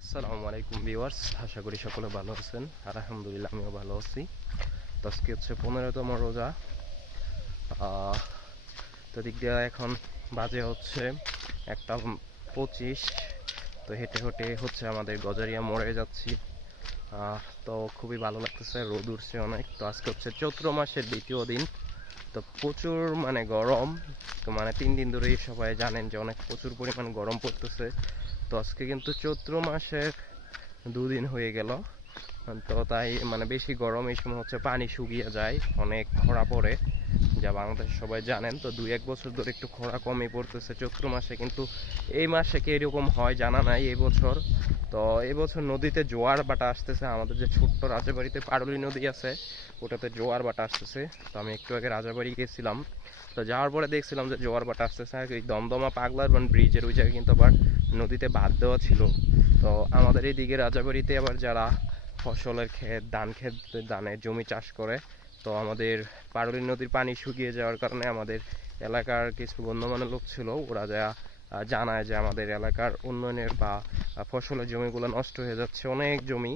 আসসালামু আলাইকুম ভিউয়ার্স, আশা করি সকলে ভালো আছেন। আর আলহামদুলিল্লাহ আমিও ভালো আছি। তো আজকে হচ্ছে 15তম রোজা। আহ, তো দিক দিয়ে এখন বাজে হচ্ছে 1টা 25। তো হেঁটে হেঁটে হচ্ছে আমাদের গজারিয়া মোড়ে যাচ্ছি। তো খুবই ভালো লাগতেছে, রোদ উঠছে অনেক। তো আজকে হচ্ছে চৈত্র মাসের দ্বিতীয় দিন। তো প্রচুর গরম। তো 3 দিন ধরেই সবাই জানেন যে অনেক প্রচুর পরিমাণ গরম পড়তেছে। তো আজকে কিন্তু চৈত্র মাসের 2 দিন হয়ে গেল। তো তাই বেশি গরম এই সময় হচ্ছে পানি শুকিয়ে যায়, অনেক খরা পড়ে, যা বাংলাদেশে সবাই জানেন। তো 2-1 বছর ধরে একটু খরা কমই পড়তেছে চৈত্র মাসে, কিন্তু এই মাসে কি এরকম হয় জানা নাই এই বছর। তো এবছর নদীতে জোয়ার বাটা আসতেছে। আমাদের যে ছোট্ট রাজাবাড়িতে পারুলি নদী আছে, ওটাতে জোয়ার বাটা আসতেছে। তো আমি একটু আগে রাজাবাড়ি গেছিলাম। তো যাওয়ার পরে দেখছিলাম যে জোয়ার বাটা আসতেছে। আর এই দমদমা পাগলার ব্রিজের ওই জায়গায় কিন্তু আবার নদীতে বাঁধ দেওয়া ছিল। তো আমাদের এইদিকে রাজাবাড়িতে আবার যারা ফসলের ক্ষেত, ধান ক্ষেত, ধানের জমি চাষ করে, তো আমাদের পারুলি নদীর পানি শুকিয়ে যাওয়ার কারণে আমাদের এলাকার কিছু গণ্যমান্য লোক ছিল, ওরা যা জানায় যে আমাদের এলাকার উন্নয়নের বা ফসলের জমিগুলো নষ্ট হয়ে যাচ্ছে, অনেক জমি।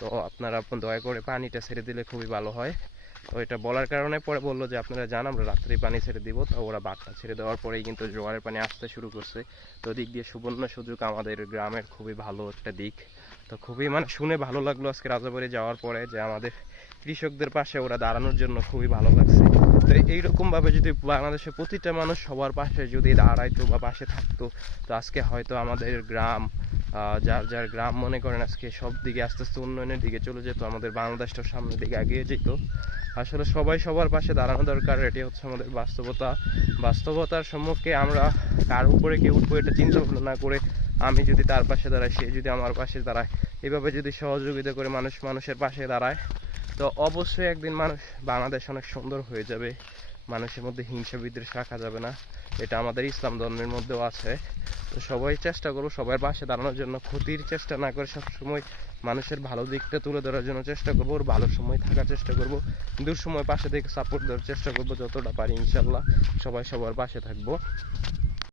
তো আপনারা দয়া করে পানিটা ছেড়ে দিলে খুবই ভালো হয়। তো এটা বলার কারণে পরে বললো যে আপনারা যান, আমরা রাত্রে পানি ছেড়ে দিব। তো ওরা বাঁধটা ছেড়ে দেওয়ার পরেই কিন্তু জোয়ারের পানি আসতে শুরু করছে। তো দিক দিয়ে সুবর্ণ সুযোগ আমাদের গ্রামের খুবই ভালো একটা দিক। তো খুবই শুনে ভালো লাগলো আজকে রাজাবাড়ি যাওয়ার পরে যে আমাদের কৃষকদের পাশে ওরা দাঁড়ানোর জন্য খুবই ভালো লাগছে। তো এইরকম ভাবে যদি বাংলাদেশের প্রতিটা মানুষ সবার পাশে যদি দাঁড়াইতো বা পাশে থাকতো, তো আজকে হয়তো আমাদের গ্রাম, যার যার গ্রাম মনে করেন আজকে সব দিকে আস্তে আস্তে উন্নয়নের দিকে চলে যেত, আমাদের বাংলাদেশটা সামনের দিকে এগিয়ে যেত। আসলে সবাই সবার পাশে দাঁড়ানো দরকার, এটি হচ্ছে আমাদের বাস্তবতা। বাস্তবতার সম্মুখে আমরা কার উপরে কে উঠবো এটা চিন্তা ভাবনা না করে, আমি যদি তার পাশে দাঁড়াই, সে যদি আমার পাশে দাঁড়ায়, এভাবে যদি সহযোগিতা করে মানুষ মানুষের পাশে দাঁড়ায়, তো অবশ্যই একদিন বাংলাদেশ অনেক সুন্দর হয়ে যাবে। মানুষের মধ্যে হিংসা বিদ্বেষ রাখা যাবে না, এটা আমাদের ইসলাম ধর্মের মধ্যেও আছে। তো সবাই চেষ্টা করবো সবার পাশে দাঁড়ানোর জন্য, ক্ষতির চেষ্টা না করে সবসময় মানুষের ভালো দিকটা তুলে ধরার জন্য চেষ্টা করবো, ওর ভালো সময় থাকার চেষ্টা করবো, দুঃসময় পাশে থেকে সাপোর্ট দেওয়ার চেষ্টা করবো যতটা পারি। ইনশাল্লাহ সবাই সবার পাশে থাকবো।